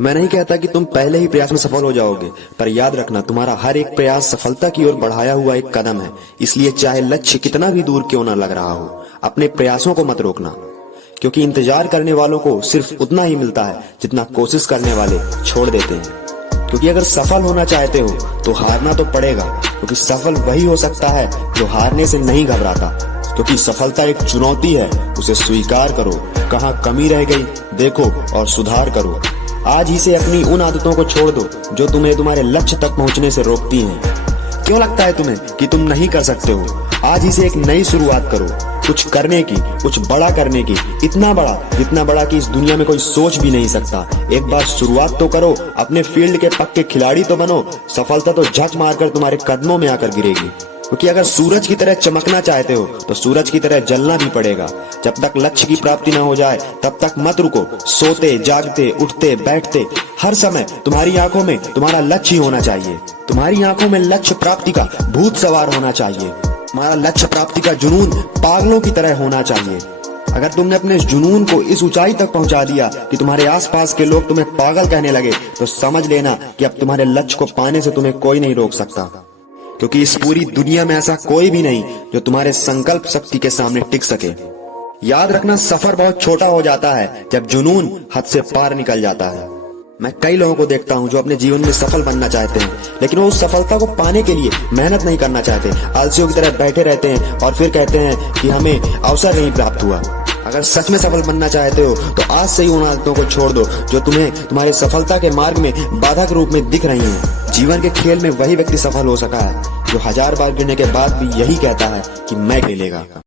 मैं नहीं कहता कि तुम पहले ही प्रयास में सफल हो जाओगे, पर याद रखना तुम्हारा हर एक प्रयास सफलता की ओर बढ़ाया हुआ एक कदम है। इसलिए चाहे लक्ष्य कितना भी दूर क्यों ना लग रहा हो, अपने प्रयासों को मत रोकना, क्योंकि इंतजार करने वालों को सिर्फ उतना ही मिलता है जितना कोशिश करने वाले छोड़ देते हैं। क्योंकि अगर सफल होना चाहते हो तो हारना तो पड़ेगा, क्योंकि सफल वही हो सकता है जो हारने से नहीं घबराता। क्योंकि सफलता एक चुनौती है, उसे स्वीकार करो, कहाँ कमी रह गई देखो और सुधार करो। आज ही से अपनी उन आदतों को छोड़ दो जो तुम्हें तुम्हारे लक्ष्य तक पहुंचने से रोकती हैं। क्यों लगता है तुम्हें कि तुम नहीं कर सकते हो? आज ही से एक नई शुरुआत करो, कुछ करने की, कुछ बड़ा करने की, इतना बड़ा जितना बड़ा कि इस दुनिया में कोई सोच भी नहीं सकता। एक बार शुरुआत तो करो, अपने फील्ड के पक्के खिलाड़ी तो बनो। सफलता तो झक मारकर तुम्हारे कदमों में आकर गिरेगी। क्योंकि अगर सूरज की तरह चमकना चाहते हो तो सूरज की तरह जलना भी पड़ेगा। जब तक लक्ष्य की प्राप्ति न हो जाए तब तक मत रुको। सोते जागते उठते बैठते हर समय तुम्हारी आंखों में तुम्हारा लक्ष्य ही होना चाहिए। तुम्हारी आंखों में लक्ष्य प्राप्ति का भूत सवार होना चाहिए। तुम्हारा लक्ष्य प्राप्ति का जुनून पागलों की तरह होना चाहिए। अगर तुमने अपने जुनून को इस ऊंचाई तक पहुंचा दिया कि तुम्हारे आसपास के लोग तुम्हें पागल कहने लगे, तो समझ लेना कि अब तुम्हारे लक्ष्य को पाने से तुम्हें कोई नहीं रोक सकता। क्योंकि इस पूरी दुनिया में ऐसा कोई भी नहीं जो तुम्हारे संकल्प शक्ति के सामने टिक सके। याद रखना, सफर बहुत छोटा हो जाता है जब जुनून हद से पार निकल जाता है। मैं कई लोगों को देखता हूं जो अपने जीवन में सफल बनना चाहते हैं, लेकिन वो उस सफलता को पाने के लिए मेहनत नहीं करना चाहते। आलसियों की तरह बैठे रहते हैं और फिर कहते हैं कि हमें अवसर नहीं प्राप्त हुआ। अगर सच में सफल बनना चाहते हो तो आज से ही उन आदतों को छोड़ दो जो तुम्हें तुम्हारी सफलता के मार्ग में बाधा के रूप में दिख रही हैं। जीवन के खेल में वही व्यक्ति सफल हो सका है जो 1000 बार गिरने के बाद भी यही कहता है कि मैं खेलेगा।